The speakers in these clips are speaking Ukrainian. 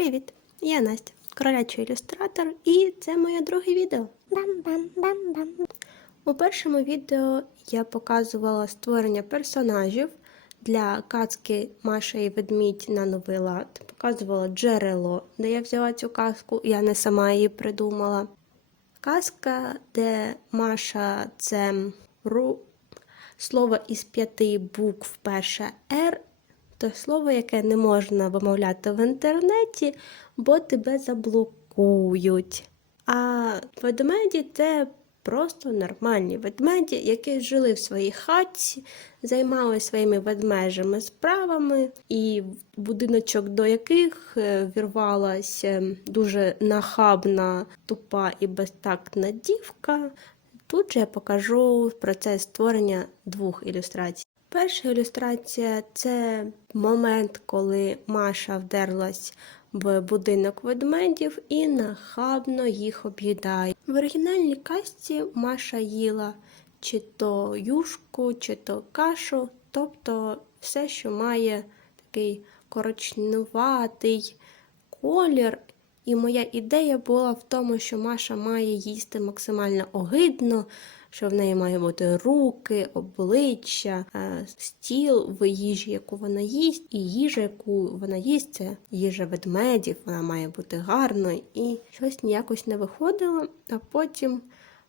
Привіт! Я Настя, королячий ілюстратор, і це моє друге відео. Бам-бам-бам-бам. У першому відео я показувала створення персонажів для казки Маша і ведмідь на новий лад. Показувала джерело, де я взяла цю казку, я не сама її придумала. Казка, де Маша це ру... слово із п'яти букв перше Р, то слово, яке не можна вимовляти в інтернеті, бо тебе заблокують. А ведмеді це просто нормальні ведмеді, які жили в своїй хатці, займалися своїми ведмежими справами, і в будиночок до яких е, вірвалася дуже нахабна, тупа і безтактна дівка. Тут же я покажу процес створення двох ілюстрацій. Перша ілюстрація це момент, коли Маша вдерлась в будинок ведмедів і нахабно їх об'їдає. В оригінальній казці Маша їла чи то юшку, чи то кашу, тобто все, що має такий коричнуватий колір. І моя ідея була в тому, що Маша має їсти максимально огидно, що в неї має бути руки, обличчя, е, стіл в їжі, яку вона їсть, і їжа, яку вона їсть, це їжа ведмедів, вона має бути гарною. І щось ніякось не виходило. А потім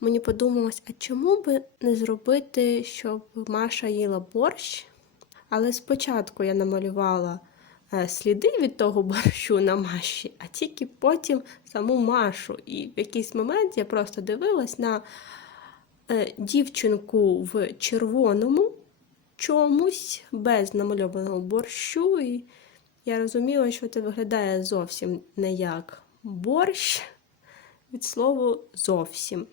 мені подумалось, а чому би не зробити, щоб Маша їла борщ? Але спочатку я намалювала е, сліди від того борщу на Маші, а тільки потім саму Машу. І в якийсь момент я просто дивилась на дівчинку в червоному чомусь без намальованого борщу. І я розуміла, що це виглядає зовсім не як борщ від слова зовсім.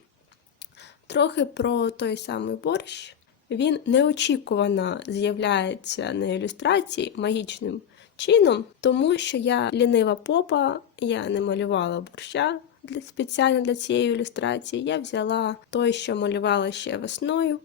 Трохи про той самий борщ. Він неочікувано з'являється на ілюстрації магічним чином, тому що я лінива попа, я не малювала борща для, спеціально для цієї ілюстрації. Я взяла той, що малювала ще весною,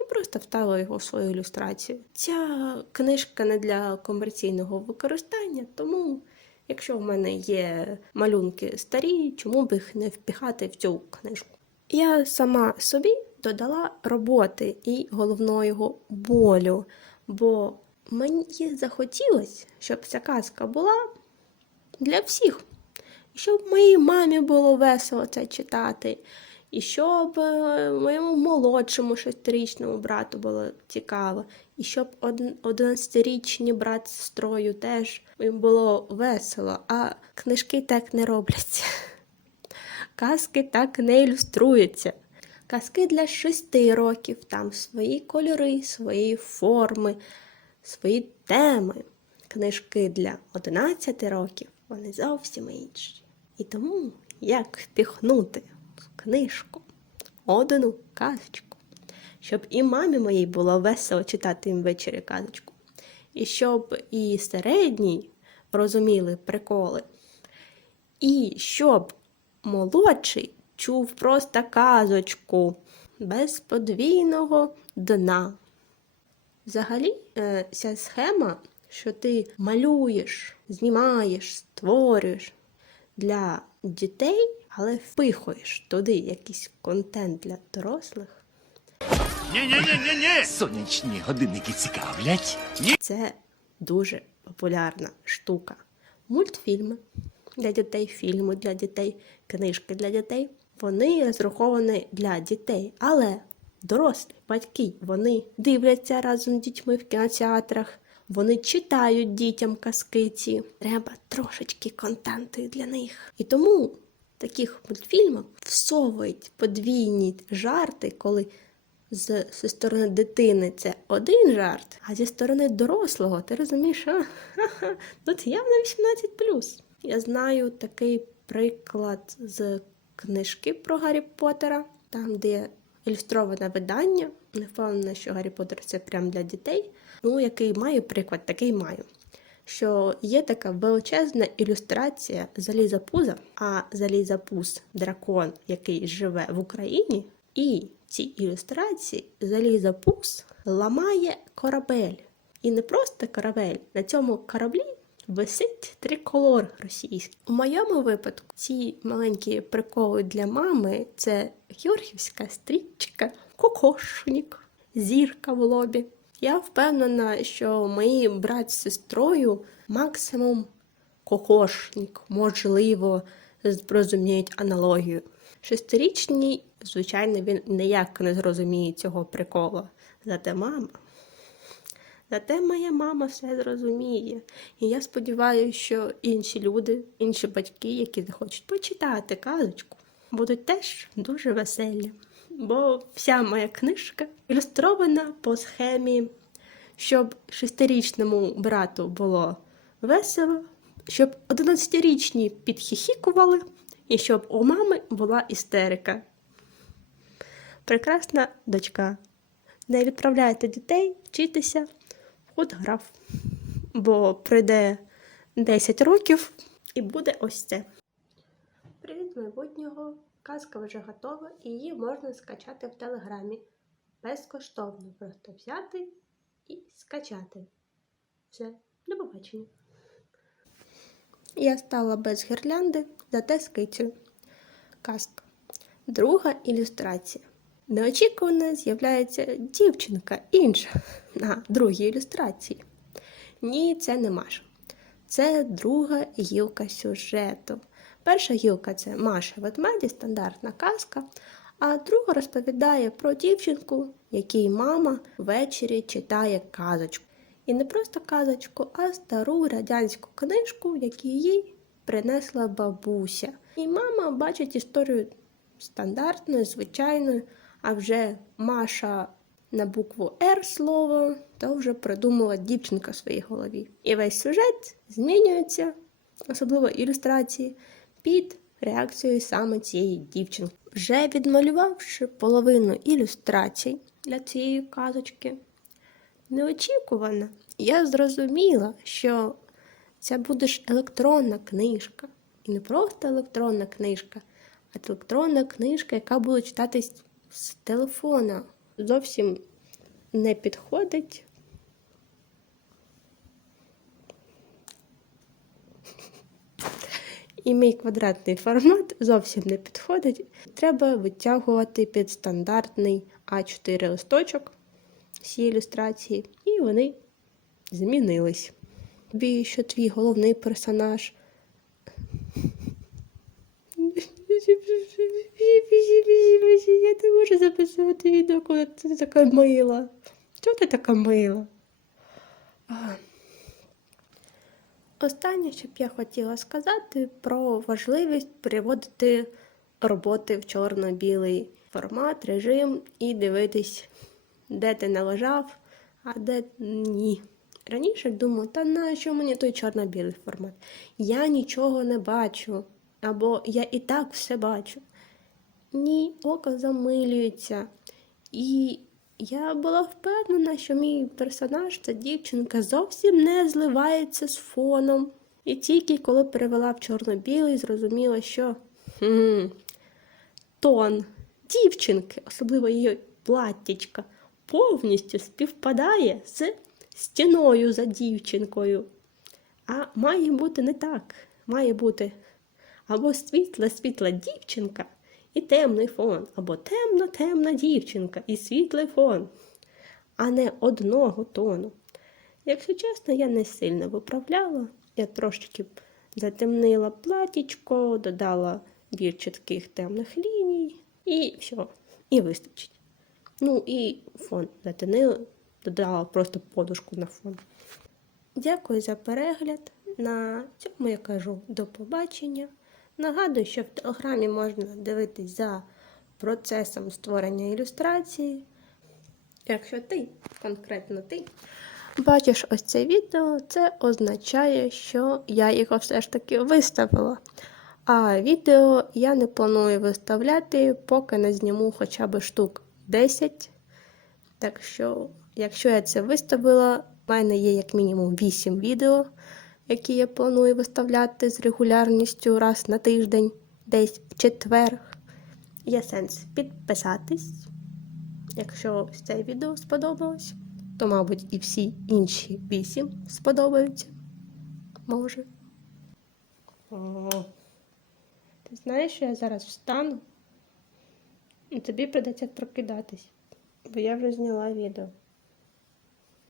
і просто вставила його в свою ілюстрацію. Ця книжка не для комерційного використання, тому. Якщо в мене є малюнки старі, чому б їх не впіхати в цю книжку? Я сама собі додала роботи і головного болю, бо мені захотілося, щоб ця казка була для всіх. І щоб моїй мамі було весело це читати, і щоб е, моєму молодшому шестирічному брату було цікаво, і щоб од- 11-річний брат з сестрою теж їм було весело, а книжки так не робляться. Казки так не ілюструються. Казки для шести років, там свої кольори, свої форми, свої теми. Книжки для 11 років вони зовсім інші. І тому як впіхнути в книжку одну казочку, щоб і мамі моїй було весело читати їм ввечері казочку, і щоб і середній розуміли приколи, і щоб молодший чув просто казочку без подвійного дна. Взагалі, е, ця схема, що ти малюєш, знімаєш, створюєш для дітей, але впихуєш туди якийсь контент для дорослих, Ні-ні-ні-ні-ні! Сонячні годинники цікавлять. Ні. це дуже популярна штука. Мультфільми для дітей, фільми для дітей, книжки для дітей. Вони розраховані для дітей, але дорослі батьки вони дивляться разом з дітьми в кінотеатрах. Вони читають дітям казки ці. Треба трошечки контенту для них. І тому таких мультфільмах всовують подвійні жарти, коли з, зі сторони дитини це один жарт, а зі сторони дорослого ти розумієш, що ха-ха, тут явно 18 Я знаю такий приклад з книжки про Гаррі Поттера, там, де ілюстроване видання. Не впевнена, що Гаррі Поттер це прям для дітей. Ну, який маю приклад, такий маю. Що є така величезна ілюстрація залізапуза, а залізапуз дракон, який живе в Україні, і в цій ілюстрації залізапуз ламає корабель. І не просто корабель. На цьому кораблі висить триколор російський. У моєму випадку ці маленькі приколи для мами це георгівська стрічка, кокошник, зірка в лобі. Я впевнена, що мої брат з сестрою максимум кокошник, можливо, зрозуміють аналогію. Шестирічній, звичайно, він ніяк не зрозуміє цього прикола. Зате мама. Зате моя мама все зрозуміє. І я сподіваюся, що інші люди, інші батьки, які захочуть почитати казочку, будуть теж дуже веселі. Бо вся моя книжка ілюстрована по схемі, щоб шестирічному брату було весело, щоб одинадцятирічні підхіхікували, і щоб у мами була істерика. Прекрасна дочка. Не відправляйте дітей вчитися в худграф, бо прийде 10 років і буде ось це. Привіт майбутнього. Казка вже готова і її можна скачати в телеграмі. Безкоштовно просто взяти і скачати. Все, до побачення. Я стала без гірлянди, зате з кицею. Казка. Друга ілюстрація. Неочікувано з'являється дівчинка інша на другій ілюстрації. Ні, це не Маша. Це друга гілка сюжету. Перша гілка це Маша ведмеді, стандартна казка, а друга розповідає про дівчинку, якій мама ввечері читає казочку. І не просто казочку, а стару радянську книжку, яку їй принесла бабуся. І мама бачить історію стандартною, звичайною, а вже Маша на букву Р слово, то вже придумала дівчинка в своїй голові. І весь сюжет змінюється, особливо ілюстрації, під реакцією саме цієї дівчинки. Вже відмалювавши половину ілюстрацій для цієї казочки, неочікувано, я зрозуміла, що це буде ж електронна книжка. І не просто електронна книжка, а електронна книжка, яка буде читатись з телефона. Зовсім не підходить. І мій квадратний формат зовсім не підходить. Треба витягувати під стандартний А4 листочок всі ілюстрації, і вони змінились. Тобі, що твій головний персонаж. Я не можу записувати відео, коли ти така мила. Чого ти така мила? Останнє, що б я хотіла сказати про важливість переводити роботи в чорно-білий формат, режим і дивитись, де ти належав, а де ні. Раніше думала, та нащо мені той чорно-білий формат? Я нічого не бачу, або я і так все бачу. Ні, око замилюється. І я була впевнена, що мій персонаж, ця дівчинка, зовсім не зливається з фоном. І тільки коли перевела в чорно-білий, зрозуміла, що хм, тон дівчинки, особливо її платтячка, повністю співпадає з стіною за дівчинкою. А має бути не так. Має бути або світла-світла дівчинка і темний фон, або темно-темна дівчинка і світлий фон, а не одного тону. Якщо чесно, я не сильно виправляла. Я трошки затемнила платічко, додала більш чітких темних ліній, і все, і вистачить. Ну і фон затемнила, додала просто подушку на фон. Дякую за перегляд. На цьому я кажу до побачення. Нагадую, що в телеграмі можна дивитись за процесом створення ілюстрації. Якщо ти, конкретно ти, бачиш ось це відео, це означає, що я його все ж таки виставила. А відео я не планую виставляти, поки не зніму хоча б штук 10. Так що, якщо я це виставила, в мене є як мінімум 8 відео які я планую виставляти з регулярністю раз на тиждень, десь в четвер. Є сенс підписатись. Якщо це відео сподобалось, то, мабуть, і всі інші вісім сподобаються. Може. О, ти знаєш, що я зараз встану? І тобі придеться прокидатись, бо я вже зняла відео.